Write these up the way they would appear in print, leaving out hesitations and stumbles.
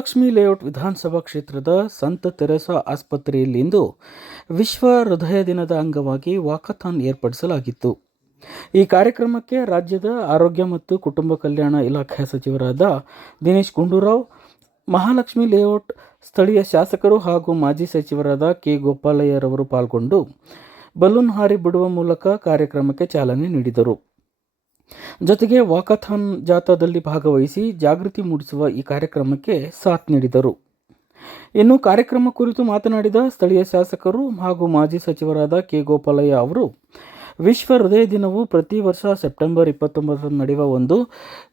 Mahalakshmi layout ವಿಧಾನಸಭಾ ಕ್ಷೇತ್ರದ ಸಂತ ತೆರೇಸಾ ಆಸ್ಪತ್ರೆಯಲ್ಲಿಂದು ವಿಶ್ವ ಹೃದಯ ದಿನದ ಅಂಗವಾಗಿ ವಾಕಥಾನ್ ಏರ್ಪಡಿಸಲಾಗಿತ್ತು. ಈ ಕಾರ್ಯಕ್ರಮಕ್ಕೆ ರಾಜ್ಯದ ಆರೋಗ್ಯ ಮತ್ತು ಕುಟುಂಬ ಕಲ್ಯಾಣ ಇಲಾಖೆ ಸಚಿವರಾದ ದಿನೇಶ್ ಗುಂಡೂರಾವ್, ಮಹಾಲಕ್ಷ್ಮಿ ಲೇಔಟ್ ಸ್ಥಳೀಯ ಶಾಸಕರು ಹಾಗೂ ಮಾಜಿ ಸಚಿವರಾದ ಕೆ. ಗೋಪಾಲಯ್ಯರವರು ಪಾಲ್ಗೊಂಡು ಬಲೂನ್ ಹಾರಿ ಬಿಡುವ ಮೂಲಕ ಕಾರ್ಯಕ್ರಮಕ್ಕೆ ಚಾಲನೆ ನೀಡಿದರು. ಜೊತೆಗೆ ವಾಕಥಾನ್ ಜಾಥಾದಲ್ಲಿ ಭಾಗವಹಿಸಿ ಜಾಗೃತಿ ಮೂಡಿಸುವ ಈ ಕಾರ್ಯಕ್ರಮಕ್ಕೆ ಸಾಥ್ ನೀಡಿದರು. ಇನ್ನು ಕಾರ್ಯಕ್ರಮ ಕುರಿತು ಮಾತನಾಡಿದ ಸ್ಥಳೀಯ ಶಾಸಕರು ಹಾಗೂ ಮಾಜಿ ಸಚಿವರಾದ ಕೆ. ಗೋಪಾಲಯ್ಯ ಅವರು, ವಿಶ್ವ ಹೃದಯ ದಿನವು ಪ್ರತಿ ವರ್ಷ ಸೆಪ್ಟೆಂಬರ್ 29 ನಡೆಯುವ ಒಂದು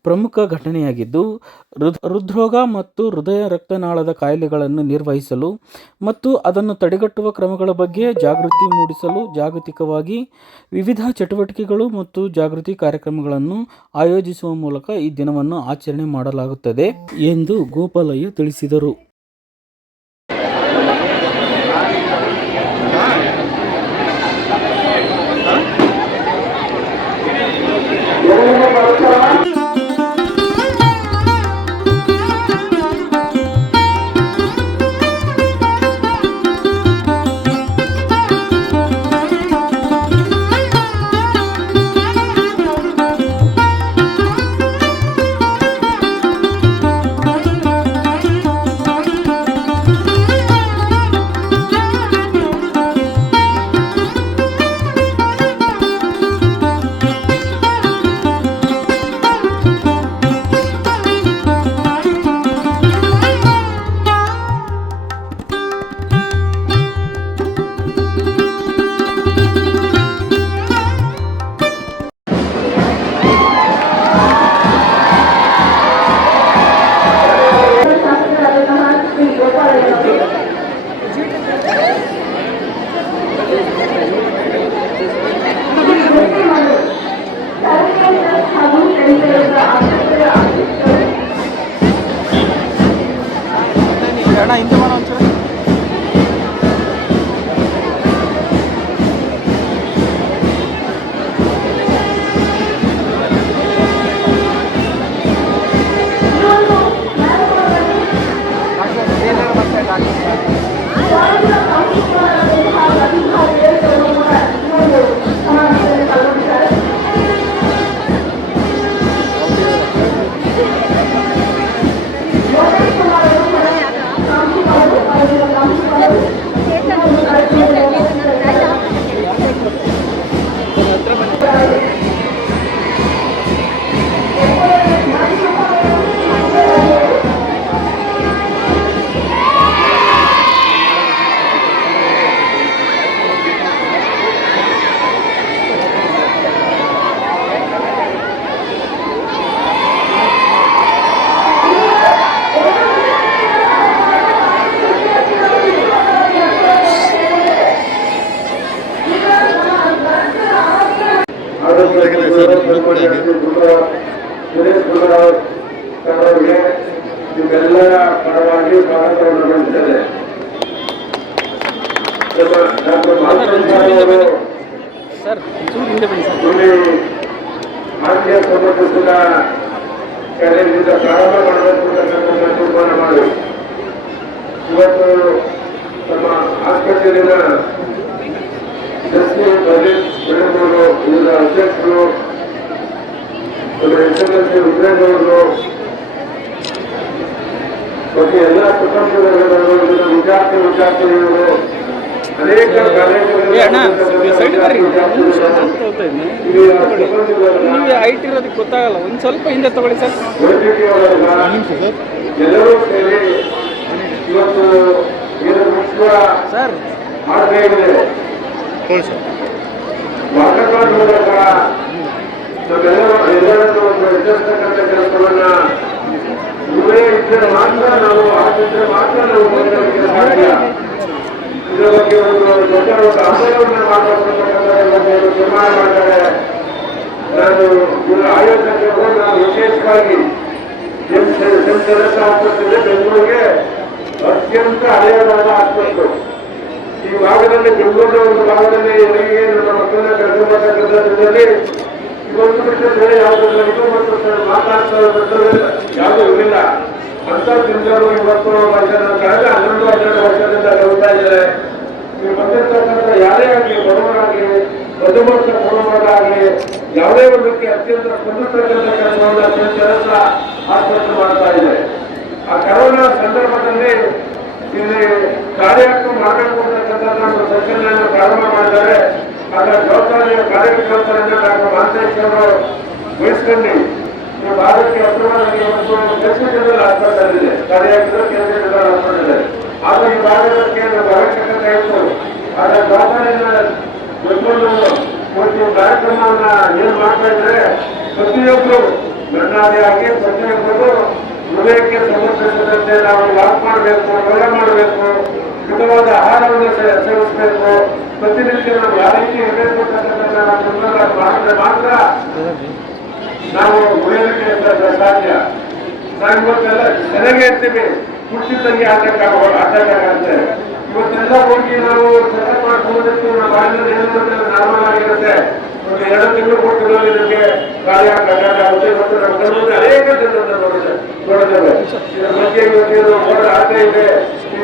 ಪ್ರಮುಖ ಘಟನೆಯಾಗಿದ್ದು, ಹೃದ್ರೋಗ ಮತ್ತು ಹೃದಯ ರಕ್ತನಾಳದ ಕಾಯಿಲೆಗಳನ್ನು ನಿರ್ವಹಿಸಲು ಮತ್ತು ಅದನ್ನು ತಡೆಗಟ್ಟುವ ಕ್ರಮಗಳ ಬಗ್ಗೆ ಜಾಗೃತಿ ಮೂಡಿಸಲು ಜಾಗತಿಕವಾಗಿ ವಿವಿಧ ಚಟುವಟಿಕೆಗಳು ಮತ್ತು ಜಾಗೃತಿ ಕಾರ್ಯಕ್ರಮಗಳನ್ನು ಆಯೋಜಿಸುವ ಮೂಲಕ ಈ ದಿನವನ್ನು ಆಚರಣೆ ಮಾಡಲಾಗುತ್ತದೆ ಎಂದು ಗೋಪಾಲಯ್ಯ ತಿಳಿಸಿದರು. ನಿಮ್ಮೆಲ್ಲರ ಪರವಾಗಿ ಸ್ವಾಗತವನ್ನು ಮಂಡಿಸಿದೆ. ಡಾಕ್ಟರ್ ಭಾರತೀಯ ಸಂಬಂಧಿಸಿದ ಕಾರ್ಯದಿಂದ ಪ್ರಾರಂಭ ಮಾಡಬೇಕು ಅಂತಕ್ಕಂಥ ತೀರ್ಮಾನ ಮಾಡಿ ಇವತ್ತು ನಮ್ಮ ಆಸ್ಪತ್ರೆಯ ಎಸ್.ಸಿ. ಬೆಳಗೂರು ಇದರ ಅಧ್ಯಕ್ಷರು ಎಸ್.ಎಲ್.ಸಿ. ರುದ್ರೇಗೌಡರು ಮತ್ತು ಎಲ್ಲ ಕುಟುಂಬದವರು ವಿದ್ಯಾರ್ಥಿನಿಯರು ಅನೇಕ ಗೊತ್ತಾಗಲ್ಲ. ಒಂದು ಸ್ವಲ್ಪ ಹಿಂದೆ ತಗೊಳ್ಳಿ ಸರ್. ಎಲ್ಲರೂ ಸೇರಿ ಇವತ್ತು ಸರ್ ಮಾಡಬೇಕಿದೆ. ವಾಕಥಾನ್ ಮೂಲಕ ಎಲ್ಲರನ್ನು ಒಂದು ಎಚ್ಚರಿಸ್ತಕ್ಕಂಥ ಕೆಲಸವನ್ನ ಇವರೇ ಇದ್ದರೆ ಮಾತ್ರ ನಾವು ಆಗಿದ್ರೆ ಮಾತ್ರ ನಾವು ಮುಂದುವರಿಕೆ ಸಾಧ್ಯ. ಇದರ ಬಗ್ಗೆ ಒಂದು ದೊಡ್ಡ ಒಂದು ಆಂದೋಲನ ಮಾಡಬೇಕು ತೀರ್ಮಾನ ಮಾಡ್ತಾರೆ. ನಾನು ಇವರ ಆಯೋಜನೆಗೆ ನಾನು ವಿಶೇಷವಾಗಿ ಆಸ್ಪತ್ರೆ ಬೆಂಗಳೂರಿಗೆ ಅತ್ಯಂತ ಹಳೆಯದಾದ ಆಸ್ಪತ್ರೆ. ಈ ಭಾಗದಲ್ಲಿ ಬೆಂಗಳೂರಿನ ಒಂದು ಭಾಗದಲ್ಲಿ ಇವರಿಗೆ ನಮ್ಮ ಮಕ್ಕಳನ್ನ ಕರ್ಕೊಂಡ್ಬರ್ತಕ್ಕಂಥದ್ರಲ್ಲಿ ಇವತ್ತು ಬಿಟ್ಟರೆ ಬೇರೆ ಯಾವುದೂ ಮತ್ತು ಮಾತಾಡ್ತಾ ಯಾವುದೂ ಇರಲಿಲ್ಲ. ಅಂತರ್ದಿಂದಲೂ ಇವತ್ತು ಕಳೆದ 11-12 ವರ್ಷದಿಂದ ಹೋಗ್ತಾ ಇದ್ದಾರೆ. ನೀವು ಬಂದಿರ್ತಕ್ಕಂಥ ಯಾರೇ ಆಗಲಿ, ಬಡವರಾಗಲಿ, ಮಧ್ಯಮರ್ಗ ಕುಟುಂಬರಾಗಲಿ, ಯಾವುದೇ ಒಂದಕ್ಕೆ ಅತ್ಯಂತ ಸ್ಪಂದಿಸ್ತಕ್ಕಂಥ ಕೆಲಸವನ್ನು ಕೆಲಸ ಆಸ್ಪತ್ರೆ ಮಾಡ್ತಾ ಇದೆ. ಆ ಕರೋನಾ ಸಂದರ್ಭದಲ್ಲಿ ಇಲ್ಲಿ ಕಾರ್ಯಕ್ರಮ ಮಾಡಬೇಕು ಅಂತಕ್ಕಂಥ ಒಂದು ಸೆಷನ್ ಪ್ರಾರಂಭ ಮಾಡಿದ್ದಾರೆ. ಅದರ ಜವಾಬ್ದಾರಿಯ ಕಾರ್ಯಕರ್ತರನ್ನ ಡಾಕ್ಟರ್ ಮಾಂತೇಶ್ ಅವರು ವಹಿಸ್ಕೊಂಡು ಈ ಭಾಗಕ್ಕೆ ಹತ್ತಿರವಾಗಿ ಕೆಸಿ ಜನರಲ್ ಹಾಸ್ಪಿಟಲ್ ಇದೆ, ಕಾರ್ಯಕ್ರಮ ಕೆಸಿ ಜನರಲ್ ಹಾಸ್ಪಿಟಲ್ ಇದೆ. ಆದರೆ ಈ ಭಾಗಕ್ಕೆ ಅವಶ್ಯಕತೆ ಇತ್ತು. ಅದರ ಜವಾಬ್ದಾರಿಯನ್ನು ಬೆಂಬಲು ಮತ್ತು ಕಾರ್ಯಕ್ರಮವನ್ನ ಏನ್ ಮಾಡ್ತಾ ಇದ್ರೆ ಪ್ರತಿಯೊಬ್ಬರು ಗಣ್ಣಾದಿಯಾಗಿ ಪ್ರತಿಯೊಬ್ಬರು ಹೃದಯಕ್ಕೆ ಸಮರ್ಪಿಸದಂತೆ ನಾವು ವಾಕ್ ಮಾಡಬೇಕು, ಯೋಗ ಮಾಡಬೇಕು, ಮಿತವಾದ ಆಹಾರವನ್ನು ಸೇವಿಸಬೇಕು. ಪ್ರತಿನಿತ್ಯ ನಾವು ಯಾವ ರೀತಿ ಇರಬೇಕು ಮಾಡಿದ್ರೆ ಮಾತ್ರ ನಾವು ಉಳಿಯೋದಕ್ಕೆ ಸಾಧ್ಯ. ನಾವು ಇವತ್ತೆಲ್ಲ ಚೆನ್ನಾಗೇ ಇರ್ತೀವಿ, ಕುರ್ಚಿದ್ದಂಗೆ ಆಟಕ್ಕಾಗತ್ತೆ. ಇವತ್ತೆಲ್ಲ ಹೋಗಿ ನಾವು ಚೆಕಪ್ ಮಾಡ್ಕೊಂಡ್ಬಿಟ್ಟು ನಮ್ಮ ಬಾಯಿನಲ್ಲಿ ಏನು ನಾರ್ಮಲ್ ಆಗಿರುತ್ತೆ. ಒಂದು 2 ತಿಂಗಳು ಕೊಟ್ಟಿರೋ ಇದಕ್ಕೆ ಕಾರ್ಯ ಆಗುತ್ತೆ. ಇವತ್ತು ನಮ್ಮ ಕರ್ಮದಲ್ಲಿ ಅನೇಕ ಜನರನ್ನು ನೋಡಿದ್ದೇವೆ. ಇದರ ಬಗ್ಗೆ ಇವತ್ತೇನು ಹೋರಾಟ ಆಗ್ತಾ ಇದೆ. ಈ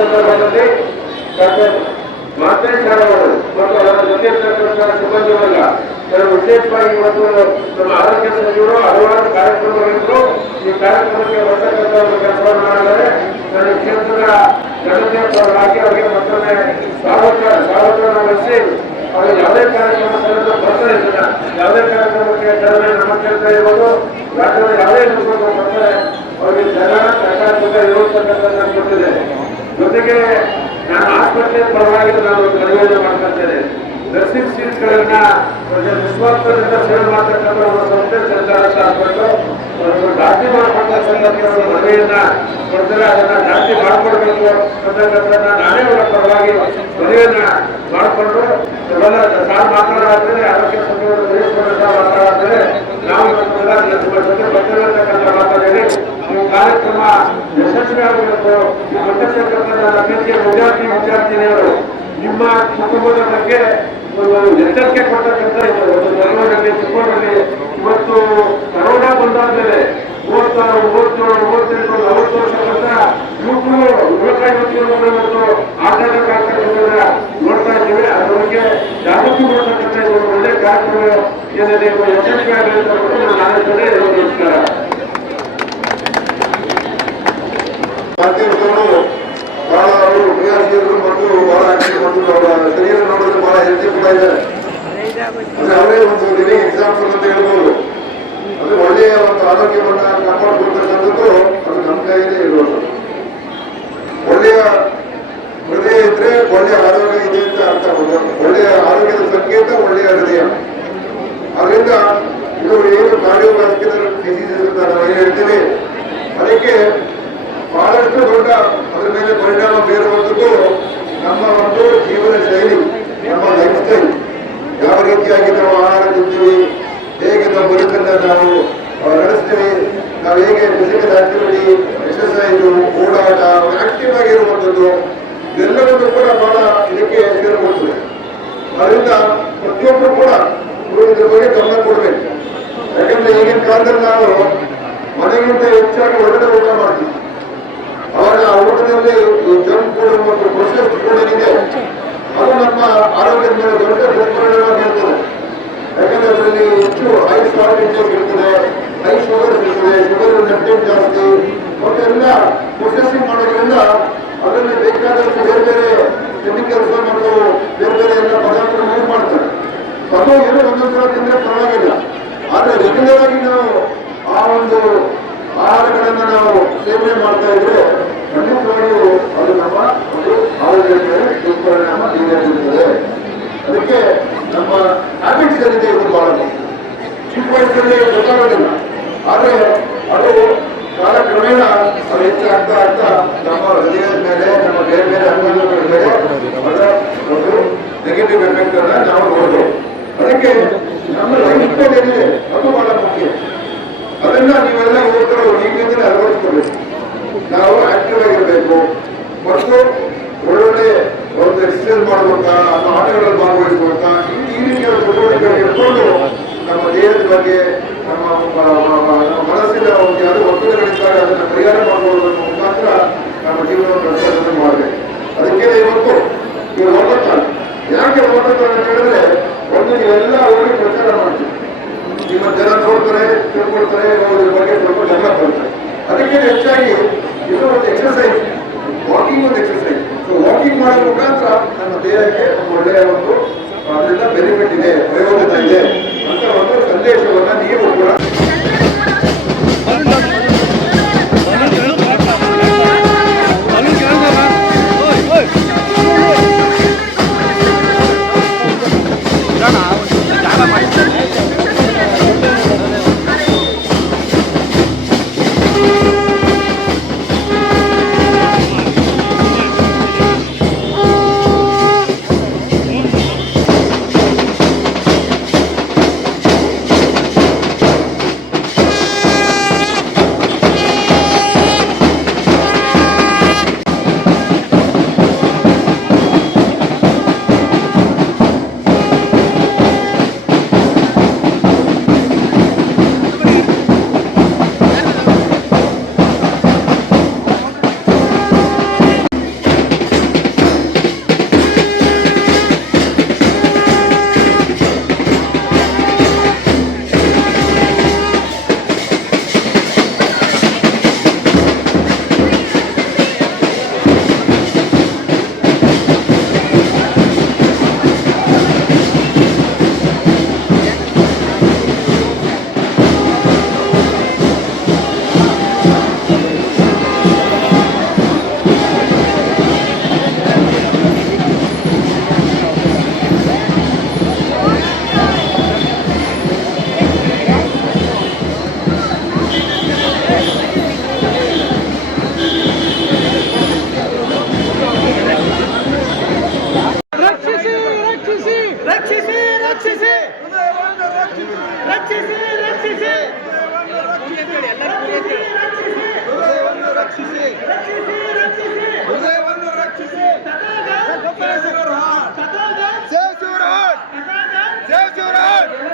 ಸಂದರ್ಭದಲ್ಲಿ ಡಾಕ್ಟರ್ ಮಾಂತೇಶ್ ಅವರು ಮತ್ತು ಅವರ ಜೊತೆ ಇರ್ತಕ್ಕಂಥ ಸಿಬ್ಬಂದಿ ವರ್ಗ ವಿಶೇಷವಾಗಿ ಇವತ್ತು ನಮ್ಮ ಆರೋಗ್ಯ ಸಚಿವರು ಹಲವಾರು ಕಾರ್ಯಕ್ರಮಗಳಿದ್ರು. ಈ ಕಾರ್ಯಕ್ರಮಕ್ಕೆ ಬರ್ತಕ್ಕಂಥ ಒಂದು ಕೆಲಸವನ್ನು ಮಾಡಿದರೆ ನನ್ನ ಕ್ಷೇತ್ರದ ಜನತೆಯ ಪರವಾಗಿ ಅವರಿಗೆ ಮತ್ತೊಮ್ಮೆ ಸ್ವಾಗತವನ್ನು ವಹಿಸಿ ಅವರು ಯಾವುದೇ ಕಾರ್ಯಕ್ರಮ ಬರ್ತಾರೆ. ಯಾವುದೇ ಕಾರ್ಯಕ್ರಮಕ್ಕೆ ಜನರೇ ನಮ್ಮ ಕ್ಷೇತ್ರ ಇರ್ಬೋದು, ರಾಜ್ಯದ ಯಾವುದೇ ಬರ್ತಾರೆ, ಅವರಿಗೆ ಜನ ಸರ್ಕಾರ ಇರತಕ್ಕಂಥ ಕೊಟ್ಟಿದೆ. ಜೊತೆಗೆ ನಾನು ಆಸ್ಪತ್ರೆ ಪರವಾಗಿ ನಾನು ನಿವೇದನೆ ಮಾಡ್ಕೊಳ್ತೇನೆ. ನರ್ಸಿಂಗ್ ಸೀಟ್ಗಳನ್ನ ನಿಸ್ವಾರ್ಥದಿಂದ ಸೇವೆ ಮಾಡ್ತಕ್ಕಂಥ ಒಂದು ಸಂಸ್ಥೆ ಸರ್ಕಾರ ಹಾಸ್ಪಿಟಲ್ ಜಾಸ್ತಿ ಮಾಡ್ಕೊಳ್ತಕ್ಕಂಥ ಒಂದು ಮನವಿಯನ್ನ ಕೊಡ್ತಾರೆ. ಅದನ್ನ ಜಾಸ್ತಿ ಮಾಡ್ಕೊಡ್ಬೇಕು ಅಂತಕ್ಕಂಥ ನಾನೇ ಅವರ ಪರವಾಗಿ ಮನವಿಯನ್ನ ಮಾಡಿಕೊಂಡು ಇವೆಲ್ಲ ಸಾರ್ ಮಾತಾಡಾದ್ರೆ ಆರೋಗ್ಯ ಸಚಿವರು ಮಾತಾಡಾದ್ರೆ ನಾವು ನಿಮ್ಮ ಜೊತೆ ಬರ್ತಿರತಕ್ಕಂಥ ಮಾತಾಡಿ ಈ ಕಾರ್ಯಕ್ರಮ ಯಶಸ್ವಿ ಆಗಬೇಕು. ಈ ವಿದ್ಯಾರ್ಥಿ ವಿದ್ಯಾರ್ಥಿನಿಯರು ನಿಮ್ಮ ಕುಟುಂಬದ ಬಗ್ಗೆ ಒಂದು ಎಚ್ಚರಿಕೆ ಕೊಡ್ತಕ್ಕಂಥ ಒಂದು ಬೆಳವಣಿಗೆ ಚಿಕ್ಕೋಡಲ್ಲಿ ಇವತ್ತು ಕರೋನಾ ಬಂದಾದ್ಮೇಲೆ 36, 37, 38, 40 ವರ್ಷಕ್ಕಂತ ಯುವಕರು 25 ಇವತ್ತು ಆಟಗಾರರಾಗ್ತಕ್ಕಂಥ ನೋಡ್ತಾ ಇದ್ದೀವಿ. ಅದ್ರ ಬಗ್ಗೆ ಜಾಗೃತಿ ಕೊಡ್ತಕ್ಕಂಥ ಒಂದು ಒಳ್ಳೆ ಕಾರ್ಯಕ್ರಮ ಏನಿದೆ ಎಚ್ಚರಿಕೆ ಆಗಲಿ ಅಂತ ನಾನು ಆಲೋಚನೆ ನಮಸ್ಕಾರ. ಬಹಳ ಅವರು ಕ್ರಿಯಾಶೀಲರು ಮತ್ತು ಬಹಳ ಅವರ ಶರೀರ ನೋಡಿದ್ರೆ ಬಹಳ ಹೆಲ್ತಿ ಕೂಡ ಇದೆ. ಅಂದ್ರೆ ಅವರೇ ಒಂದು ಲಿವಿಂಗ್ ಎಕ್ಸಾಂಪಲ್ ಅಂತ ಹೇಳ್ಬೋದು. ಅಂದ್ರೆ ಒಳ್ಳೆಯ ಒಂದು ಆರೋಗ್ಯವನ್ನ ಕಾಪಾಡ್ಕೊಳ್ತಕ್ಕಂಥದ್ದು ಅದು ನಮ್ಮ ಕೈಯಲ್ಲಿ ಇರುವುದು. ಒಳ್ಳೆಯ ಹೃದಯ ಇದ್ರೆ ಒಳ್ಳೆಯ ಆರೋಗ್ಯ ಇದೆ ಅಂತ ಅರ್ಥ. ಒಳ್ಳೆಯ ಆರೋಗ್ಯದ ಸಂಕೇತ ಒಳ್ಳೆಯ ಹೃದಯ. ಅದರಿಂದ ಇದು ಏನು ಕಾರ್ಡಿಯೋವ್ಯಾಸ್ಕ್ಯುಲರ್ ಡಿಸೀಸಸ್ ಅಂತ ನಾವು ಏನು ಹೇಳ್ತೀವಿ, ಅದಕ್ಕೆ ಬಹಳಷ್ಟು ದೊಡ್ಡ ಅದರ ಮೇಲೆ ಪರಿಣಾಮ ಬೀರುವಂಥದ್ದು ನಮ್ಮ ಒಂದು ಜೀವನ ಶೈಲಿ, ನಮ್ಮ ಲೈಫ್ ಸ್ಟೈಲ್. ಯಾವ ರೀತಿಯಾಗಿ ನಾವು ಆಹಾರ ತಿಂತೀವಿ, ಹೇಗೆ ನಾವು ಬದುಕನ್ನ ನಾವು ನಡೆಸ್ತೀವಿ, ನಾವು ಹೇಗೆ ಫಿಸಿಕಲ್ ಆಕ್ಟಿವಿಟಿ, ಎಕ್ಸರ್ಸೈಸು, ಓಡಾಟ, ಆಕ್ಟಿವ್ ಆಗಿರುವಂಥದ್ದು ಇದೆಲ್ಲವನ್ನು ಕೂಡ ಬಹಳ ಇದಕ್ಕೆ ಸೇರಿಕೊಡ್ತದೆ. ಅದರಿಂದ ಪ್ರತಿಯೊಬ್ಬರು ಕೂಡ ಇದ್ರ ಬಗ್ಗೆ ಗಮನ ಕೊಡಬೇಕು. ಯಾಕಂದ್ರೆ ಈಗಿನ ಕಾಲದಲ್ಲಿ ನಾವು ಮನೆಗಿಂತ ಹೆಚ್ಚಾಗಿ ಹೊರಗಡೆ ಊಟ ಮಾಡ್ತೀವಿ. ಅವಾಗ ಆ ಊಟದಲ್ಲಿ ಜಂಕ್ ಫುಡ್ ಮತ್ತು ಪ್ರೊಸೆಸ್ಡ್ ಫುಡ್ ಏನಿದೆ ಅದು ನಮ್ಮ ಆರೋಗ್ಯದ ಮೇಲೆ ದೊಡ್ಡ ದುಷ್ಪರಿಣಾಮ ಬೀರ್ತದೆ. ಯಾಕಂದ್ರೆ ಅದರಲ್ಲಿ ಹೆಚ್ಚು ಹೈ ಸಾಲ್ಟ್ ಇಂಟೇಕ್ ಇರ್ತದೆ, ಹೈ ಶುಗರ್ ಇರ್ತದೆ, ಶುಗರ್ ಕಂಟೆಂಟ್ ಜಾಸ್ತಿ ಮತ್ತು ಎಲ್ಲ ಪ್ರೊಸೆಸಿಂಗ್ ಮಾಡೋದ್ರಿಂದ ಅದರಲ್ಲಿ ಬೇಕಾದಷ್ಟು ಬೇರೆ ಬೇರೆ ಕೆಮಿಕಲ್ಸ್ ಮತ್ತು ಬೇರೆ ಬೇರೆ ಎಲ್ಲ ಪದಾರ್ಥ ಯೂಸ್ ಮಾಡ್ತಾರೆ. ಅದು ಏನೋ ಒಂದೊಂದ್ಸಲ ತಿಂದ್ರೆ ಪರವಾಗಿಲ್ಲ. ಆದ್ರೆ ರೆಗ್ಯುಲರ್ ಆಗಿ ನಾವು ಆ ಒಂದು ಆಹಾರಗಳನ್ನ ನಾವು ಸೇವನೆ ಮಾಡ್ತಾ ಇದ್ರೆ ಖಂಡಿತವಾಗಿಯೂ ಅದು ನಮ್ಮ ಒಂದು ಆರೋಗ್ಯಕ್ಕೆ ದುಷ್ಪರಿಣಾಮ ಬೀರುತ್ತದೆ. ಅದಕ್ಕೆ ನಮ್ಮ ಹ್ಯಾಬಿಟ್ಸ್ ಏನಿದೆ ಇದು ಬಹಳ ಚಿಕ್ಕ ವಯಸ್ಸಲ್ಲಿ ಗೊತ್ತಾಗೋದಿಲ್ಲ. ಆದ್ರೆ ಅದು ಕಾಲಕ್ರಮೇಣ ಅದು ಹೆಚ್ಚಾಗ್ತಾ ಆಗ್ತಾ ನಮ್ಮ ಹೃದಯದ ಮೇಲೆ, ನಮ್ಮ ಬೇರೆ ಬೇರೆ ಅಂಗಾಂಗಗಳ ಮೇಲೆ ಅದರ ಒಂದು ನೆಗೆಟಿವ್ ಎಫೆಕ್ಟ್ ಅನ್ನ ನಾವು ನೋಡ್ಬೋದು. ಅದಕ್ಕೆ ನಮ್ಮ ಲೈಫ್ ಸ್ಟೈಲ್ ಏನಿದೆ ಅದು ಬಹಳ ಮುಖ್ಯ. ಅದನ್ನ ನೀವೆಲ್ಲ ಯುವಕರು ಈಗಿಂದಲೇ ಅಳವಡಿಸ್ಕೋಬೇಕು. ನಾವು ಆಕ್ಟಿವ್ ಆಗಿರಬೇಕು ಮತ್ತು ಒಳ್ಳೊಳ್ಳೆ ಒಂದು ಎಕ್ಸರ್ಸೈಸ್ ಮಾಡುವಂತ, ಅಥವಾ ಆಟಗಳಲ್ಲಿ ಭಾಗವಹಿಸುವಂತ ಈ ರೀತಿಯ ಚಟುವಟಿಕೆಗಳು ಇಟ್ಕೊಂಡು ನಮ್ಮ ದೇಹದ ಬಗ್ಗೆ, ನಮ್ಮ ಮನಸ್ಸಿನ ಒಂದು ಯಾವುದೇ ಒತ್ತಡಗಳಿದ್ದಾಗ ಅದನ್ನು ಪರಿಹಾರ ಮಾಡುವುದರ ಮುಖಾಂತರ ನಮ್ಮ ಜೀವನವನ್ನು ರಕ್ಷಣೆ ಮಾಡಬೇಕು. ಅದಕ್ಕೆ ಇವತ್ತು ಈ ವಾಕಥಾನ್ ಯಾಕೆ ವಾಕಥಾನ್ ಅಂತ ಹೇಳಿದ್ರೆ, ಒಂದು ನೀವೆಲ್ಲ ಹೋಗಿ ಪ್ರಚಾರ ಮಾಡ್ತೀವಿ, ನಿಮ್ಮ ಜನ ನೋಡ್ತಾರೆ, ತಿಳ್ಕೊಳ್ತಾರೆ, ಇದ್ರ ಬಗ್ಗೆ ಸ್ವಲ್ಪ ಜನ ಬರ್ತಾರೆ. ಅದಕ್ಕೆ ಹೆಚ್ಚಾಗಿ ಇದು ಒಂದು ಎಕ್ಸರ್ಸೈಸ್, ವಾಕಿಂಗ್ ಒಂದು ಎಕ್ಸರ್ಸೈಸ್. ಸೊ ವಾಕಿಂಗ್ ಮಾಡೋ ಮುಖಾಂತರ ನಮ್ಮ ದೇಹಕ್ಕೆ ಒಂದು ಒಳ್ಳೆಯ ಒಂದು ಅದರಿಂದ ಬೆನಿಫಿಟ್ ಇದೆ, ಪ್ರಯೋಜನ ಇದೆ ಅಂತ ಒಂದು ಸಂದೇಶವನ್ನ ನೀವು ಕೂಡ Save Suraj!